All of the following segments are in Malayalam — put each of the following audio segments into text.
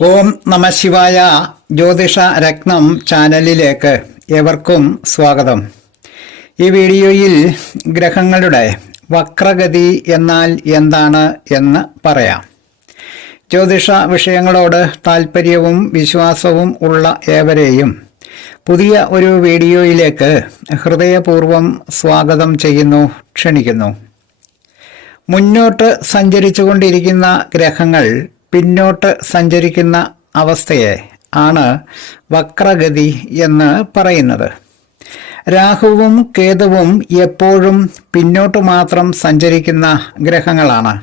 ഓം നമ ശിവായ ജ്യോതിഷ രത്നം ചാനലിലേക്ക് ഏവർക്കും സ്വാഗതം. ഈ വീഡിയോയിൽ ഗ്രഹങ്ങളുടെ വക്രഗതി എന്നാൽ എന്താണ് എന്ന് പറയാം. ജ്യോതിഷ വിഷയങ്ങളോട് താൽപ്പര്യവും വിശ്വാസവും ഉള്ള ഏവരെയും പുതിയ ഒരു വീഡിയോയിലേക്ക് ഹൃദയപൂർവം സ്വാഗതം ചെയ്യുന്നു ക്ഷണിക്കുന്നു. മുന്നോട്ട് സഞ്ചരിച്ചുകൊണ്ടിരിക്കുന്ന ഗ്രഹങ്ങൾ പിന്നോട്ട് സഞ്ചരിക്കുന്ന അവസ്ഥയെ ആണ് വക്രഗതി എന്ന് പറയുന്നത്. രാഹുവും കേതുവും എപ്പോഴും പിന്നോട്ട് മാത്രം സഞ്ചരിക്കുന്ന ഗ്രഹങ്ങളാണ്.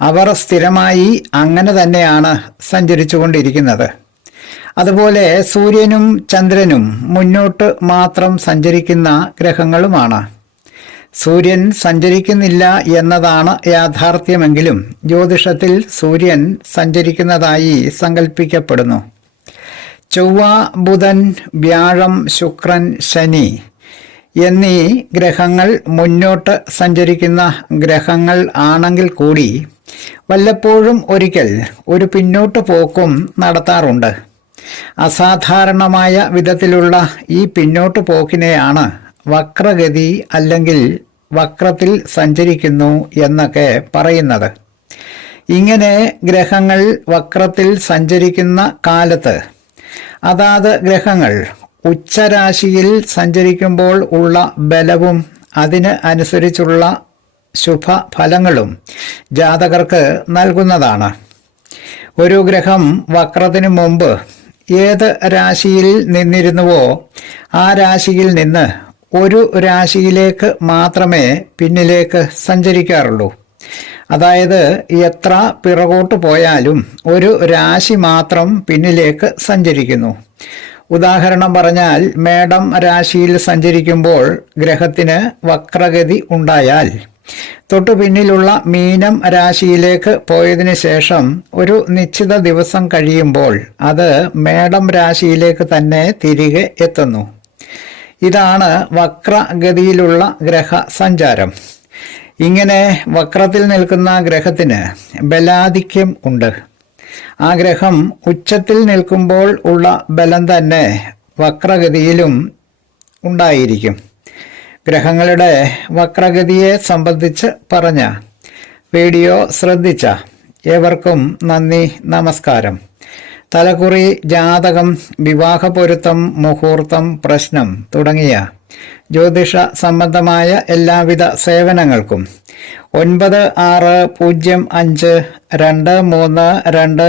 അവർ സ്ഥിരമായി അങ്ങനെ തന്നെയാണ് സഞ്ചരിച്ചുകൊണ്ടിരിക്കുന്നത്. അതുപോലെ സൂര്യനും ചന്ദ്രനും മുന്നോട്ട് മാത്രം സഞ്ചരിക്കുന്ന ഗ്രഹങ്ങളുമാണ്. സൂര്യൻ സഞ്ചരിക്കുന്നില്ല എന്നതാണ് യാഥാർത്ഥ്യമെങ്കിലും ജ്യോതിഷത്തിൽ സൂര്യൻ സഞ്ചരിക്കുന്നതായി സങ്കല്പിക്കപ്പെടുന്നു ചൊവ്വ ബുധൻ വ്യാഴം ശുക്രൻ ശനി എന്നീ ഗ്രഹങ്ങൾ മുന്നോട്ട് സഞ്ചരിക്കുന്ന ഗ്രഹങ്ങൾ ആണെങ്കിൽ കൂടി വല്ലപ്പോഴും ഒരിക്കൽ ഒരു പിന്നോട്ട് പോക്കും നടത്താറുണ്ട്. അസാധാരണമായ വിധത്തിലുള്ള ഈ പിന്നോട്ട് പോക്കിനെയാണ് വക്രഗതി അല്ലെങ്കിൽ വക്രത്തിൽ സഞ്ചരിക്കുന്നു എന്നൊക്കെ പറയുന്നത്. ഇങ്ങനെ ഗ്രഹങ്ങൾ വക്രത്തിൽ സഞ്ചരിക്കുന്ന കാലത്ത് അതാത് ഗ്രഹങ്ങൾ ഉച്ചരാശിയിൽ സഞ്ചരിക്കുമ്പോൾ ഉള്ള ബലവും അതിന് അനുസരിച്ചുള്ള ശുഭഫലങ്ങളും ജാതകർക്ക് നൽകുന്നതാണ്. ഒരു ഗ്രഹം വക്രത്തിനു മുമ്പ് ഏത് രാശിയിൽ നിന്നിരുന്നുവോ ആ രാശിയിൽ നിന്ന് ഒരു രാശിയിലേക്ക് മാത്രമേ പിന്നിലേക്ക് സഞ്ചരിക്കാറുള്ളൂ. അതായത് എത്ര പിറകോട്ട് പോയാലും ഒരു രാശി മാത്രം പിന്നിലേക്ക് സഞ്ചരിക്കുന്നു. ഉദാഹരണം പറഞ്ഞാൽ മേടം രാശിയിൽ സഞ്ചരിക്കുമ്പോൾ ഗ്രഹത്തിന് വക്രഗതി ഉണ്ടായാൽ തൊട്ടു പിന്നിലുള്ള മീനം രാശിയിലേക്ക് പോയതിന് ശേഷം ഒരു നിശ്ചിത ദിവസം കഴിയുമ്പോൾ അത് മേടം രാശിയിലേക്ക് തന്നെ തിരികെ എത്തുന്നു. ഇതാണ് വക്രഗതിയിലുള്ള ഗ്രഹ സഞ്ചാരം ഇങ്ങനെ വക്രത്തിൽ നിൽക്കുന്ന ഗ്രഹത്തിന് ബലാധിക്യം ഉണ്ട്. ആ ഗ്രഹം ഉച്ചത്തിൽ നിൽക്കുമ്പോൾ ഉള്ള ബലം തന്നെ വക്രഗതിയിലും ഉണ്ടായിരിക്കും. ഗ്രഹങ്ങളുടെ വക്രഗതിയെ സംബന്ധിച്ച് പറഞ്ഞ വീഡിയോ ശ്രദ്ധിച്ച ഏവർക്കും നന്ദി നമസ്കാരം. തലകുറി ജാതകം വിവാഹ പൊരുത്തം മുഹൂർത്തം പ്രശ്നം തുടങ്ങിയ ജ്യോതിഷ സംബന്ധമായ എല്ലാവിധ സേവനങ്ങൾക്കും ഒൻപത് ആറ് പൂജ്യം അഞ്ച് രണ്ട് മൂന്ന് രണ്ട്